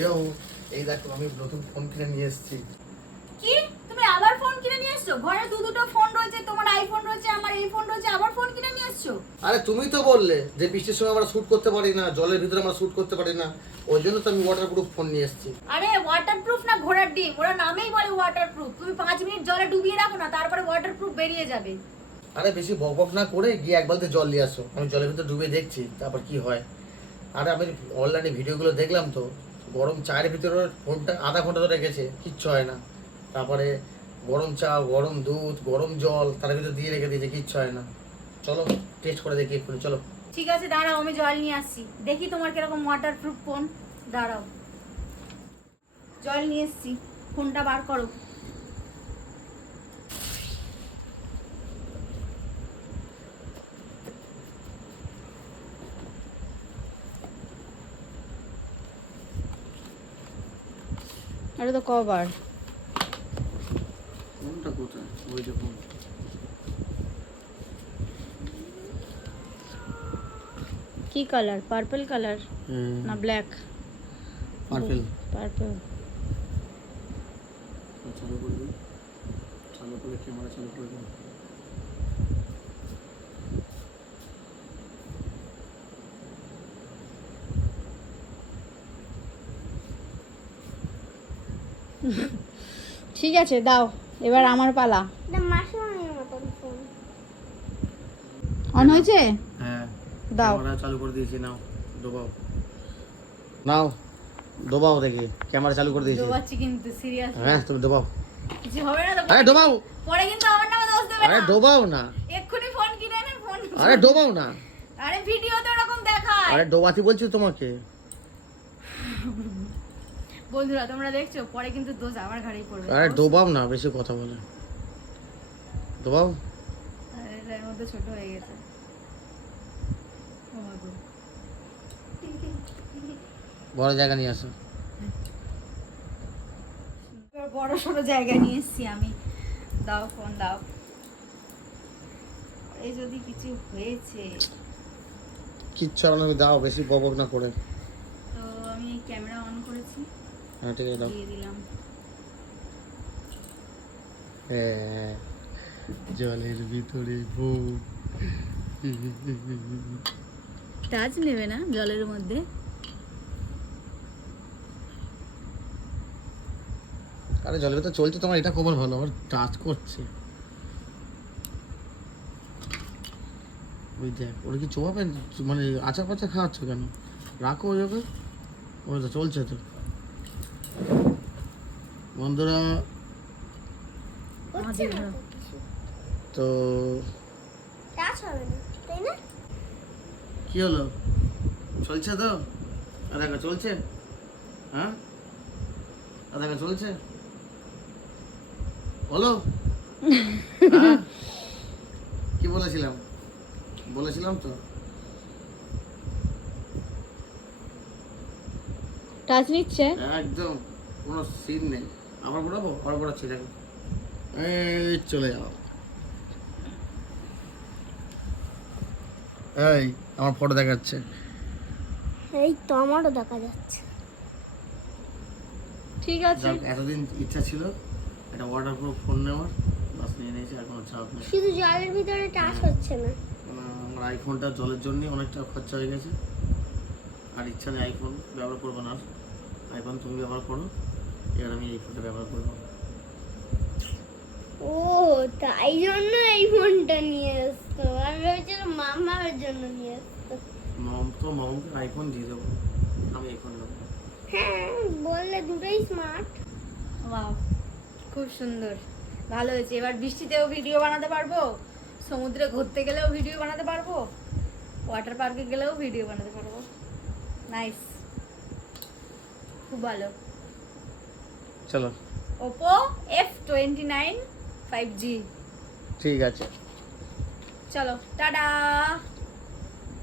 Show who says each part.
Speaker 1: এও এই দেখো আমি নতুন ফোন কিনে নিয়ে এসেছি।
Speaker 2: কি? তুমি আবার ফোন কিনে নিয়ে এসছো? ঘরে দু দুটো ফোন রয়েছে তোমার আইফোন রয়েছে আমার এই ফোন রয়েছে আবার ফোন কিনে নিয়ে এসছো?
Speaker 1: আরে তুমি তো বললে যে বৃষ্টির সময় আমরা শ্যুট করতে পারি না জলের ভিতরে আমরা শ্যুট করতে পারি না ওই জন্য তো আমি ওয়াটারপ্রুফ ফোন নিয়ে এসেছি।
Speaker 2: আরে ওয়াটারপ্রুফ না ঘোড়ার ডিম ওরা নামেই বলে ওয়াটারপ্রুফ তুমি পাঁচ মিনিট জলে ডুবিয়ে রাখো না তারপরে ওয়াটারপ্রুফ বেরিয়ে যাবে।
Speaker 1: আরে বেশি বকবক না করে গিয়ে এক বালতি জল নিয়ে আসো আমি জলের ভিতরে ডুবে দেখছি তারপর কি হয়? আরে আমি অনলাইনে ভিডিওগুলো দেখলাম তো গরম চায়ের ভিতরে ফোনটা, আধা ঘণ্টা ধরে রেখেছে, কিচ্ছু হয় না। তারপরে গরম চা, গরম দুধ, গরম জল, তার ভিতরে দিয়ে রেখে দিয়েছে, কিচ্ছু হয় না। চলো টেস্ট করে দেখি একটু চলো।
Speaker 2: ঠিক আছে, দাঁড়াও, আমি জল নিয়ে আসছি। দেখি তোমার কীরকম ওয়াটার প্রুফ ফোন দাঁড়াও। জল নিয়ে এসছি ফোনটা বার করো। এটা তো কভার।
Speaker 1: ফোনটা কোথায়? ওই যে
Speaker 2: কি কালার? Purple colour? না ব্ল্যাক?
Speaker 1: পার্পেল।
Speaker 2: পার্পল।
Speaker 1: চালু করে দিই। চালু করে ক্যামেরা চালু করে দিই।
Speaker 2: ঠিক আছে দাও এবার আমার পালা। অন হয়েছে?
Speaker 1: হ্যাঁ
Speaker 2: দাও।
Speaker 1: চালু করে দিয়েছি নাও ডোবাও। নাও ডোবাও দেখি ক্যামেরা চালু করে দিয়েছি।
Speaker 2: ডোবাচ্ছি কিন্তু সিরিয়াস
Speaker 1: হ্যাঁ তুমি ডোবাও।
Speaker 2: কিছু হবে না তো
Speaker 1: আরে ডোবাও।
Speaker 2: পরে কিন্তু আমার নামে দোষ দেবে
Speaker 1: আরে
Speaker 2: না
Speaker 1: ডোবাও না।
Speaker 2: এক্ষুনি ফোন কিনে এনে ফোন
Speaker 1: আরে ডোবাও না।
Speaker 2: আরে ভিডিওতে ওরকম দেখায়।
Speaker 1: আরে ডোবাতি বলছি তোমাকে।
Speaker 2: বন্ধুরা তোমরা দেখছ? পরে কিন্তু দোষ আমার ঘাড়েই পড়বে।
Speaker 1: আরে ডোবাও না বেশি কথা বলে।
Speaker 2: আরে এর মধ্যে ছোট হয়ে গেছে।
Speaker 1: বড় জায়গা নিয়ে আসো।
Speaker 2: বড় সড়ো জায়গায় নিয়ে এসছি আমি। দাও ফোন দাও। এই যদি কিছু হয়েছে।
Speaker 1: কিচ্ছু আর দাও বেশি বকবক না করে।
Speaker 2: তো আমি ক্যামেরা অন করেছি।
Speaker 1: হ্যাঁ ঠিক আছে দাও।
Speaker 2: দিয়ে দিলাম।
Speaker 1: হ্যাঁ জলের ভিতরে বউ
Speaker 2: টাচ নেবে না জলের মধ্যে?
Speaker 1: আরে জলের ভিতরে চলছে তোমার এটা খবর ভালো আমার টাচ করছে। ওই দেখ ওরা কি চোবাবে? মানে আচা পাচা খাওয়াচ্ছ কেন? রাখো ওই ওকে। ওই তো চলছে তো। বন্ধুরা
Speaker 3: তো কিছু
Speaker 1: তো
Speaker 3: টাচ হবে না তাই না?
Speaker 1: কি হলো? চলছে তো? দেখো চলছে? হ্যাঁ? দেখো চলছে? বলো। হ্যাঁ? কি বলেছিলাম? বলেছিলাম তো?
Speaker 2: টাচ নিচ্ছে?
Speaker 1: একদম। কোনো সিন নেই। আবার পড়াবো আবার পড়াচ্ছি দেখো। এই চলে যাও। এই আমার ফটো দেখাচ্ছে।
Speaker 3: এই তো আমারও দেখা যাচ্ছে।
Speaker 2: ঠিক আছে।
Speaker 1: এতদিন ইচ্ছা ছিল। একটা ওয়াটার প্রুফ ফোন নেওয়ার। বাস নিয়ে নিয়েছি আর কোনো চাপ নেই।
Speaker 3: শুধু জলের ভিতরে টাচ হচ্ছে না।
Speaker 1: আমার আইফোনটা জলের জন্য অনেকটা খরচা হয়ে গেছে। আর ইচ্ছা নেই আইফোন ব্যবহার করব না। আইফোন তুমি ব্যবহার করো এবার আমি এই ফোনটা ব্যবহার করব।
Speaker 3: ও তাই জন্য এই ফোনটা নিয়ে এসতো আমি ভেবেছিলাম মামার জন্য নিয়ে এসতো
Speaker 1: মম তো মমকে আইফোন দিয়ে দেবো। আমি এই ফোন নেব
Speaker 3: হ্যাঁ বললে দুটোই স্মার্ট
Speaker 2: ওয়াও খুব সুন্দর। ভালো হয়েছে। এবার বৃষ্টিতেও ভিডিও বানাতে পারব? সমুদ্রে ঘুরতে গেলেও ভিডিও বানাতে পারব? ওয়াটার পার্কে গেলেও ভিডিও বানাতে পারব? নাইস খুব ভালো।
Speaker 1: চলো।
Speaker 2: Oppo F twenty nine five G
Speaker 1: ঠিক আছে।
Speaker 2: চলো টাটা।